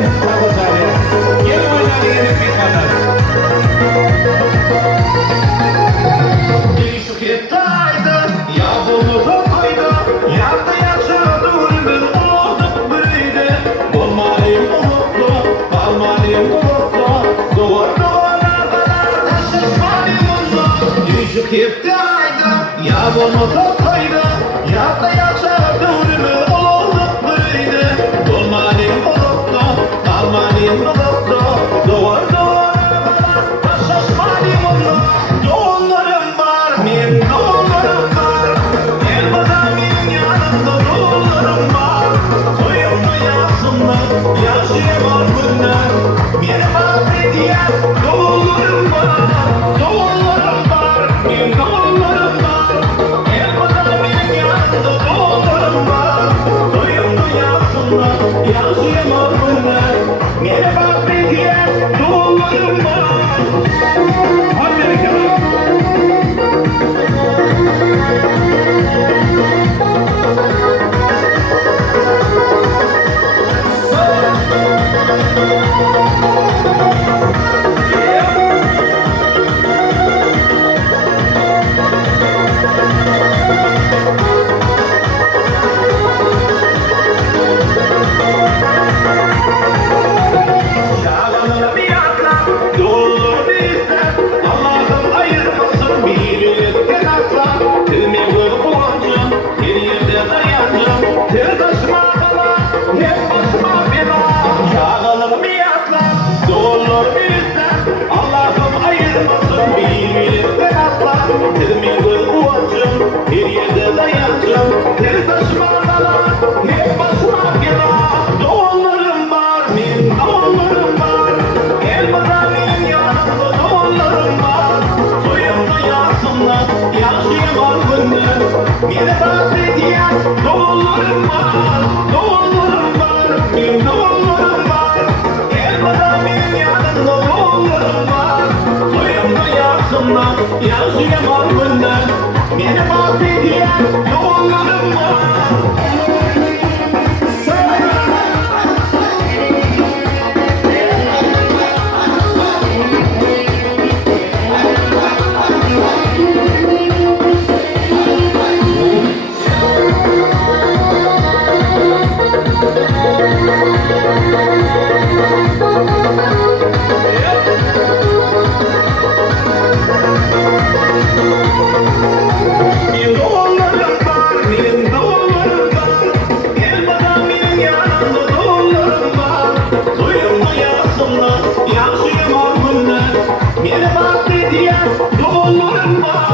Vamos a ver. Quiero bailar y eres mi canal. Değişik heptaydı, yağdığımızı koydu. Yağdı yaşadığımız olduk biriydi. Olmalıyım umutlu, kalmalıyım umutlu. Doğar doğarlar taşışmalıyım umutlu. Değişik heptaydı, yağdığımızı koydu. Yağdı yaşadığımız olduk biriydi. Olmalıyım umutlu, kalmalıyım umutlu. Doğar doğarlar taşışmalıyım umutlu. Doğumlarım var, benim doğumlarım var. Elbada benim yanımda doğumlarım var. Toyumda yazsınlar, yaşayamam günler. Benim affediyen doğumlarım var. Doğumlarım var, benim doğumlarım var. Elbada benim yanımda doğumlarım var. Toyumda yazsınlar, yaşayamam günler. Benim affediyen doğumlarım var. Amerika'da. Şalanına bir atla, doğulur bizden. Allah'ım ayırmasın birlikten atla. Tümü vur uğuncum, her yerde dayancım. Tır taşıma bana, hep başıma bela. Şalanına bir atla, doğulur bizden. Allah'ım ayırmasın birlikten atla. Tümü vur uğuncum, her yerde dayancım. Tır taşıma bana, hep başıma bela. Doğullarım var, benim doğullarım var. Elbada benim yanımda doğullarım var. Toyumda yazsınlar, yaşayamam günler. Beni bahsediyen doğullarım var. Doğullarım var, benim doğullarım var. Elbada benim yanımda doğullarım var. Toyumda yazsınlar, yaşayamam günler. Beni bahsediyen doğullarım var. Benim doğumlarım var, benim doğumlarım var. Elbada benim yanımda doğumlarım var. Toyumda yazsınlar, yaşayamam günler. Beni bahsediyen doğumlarım var.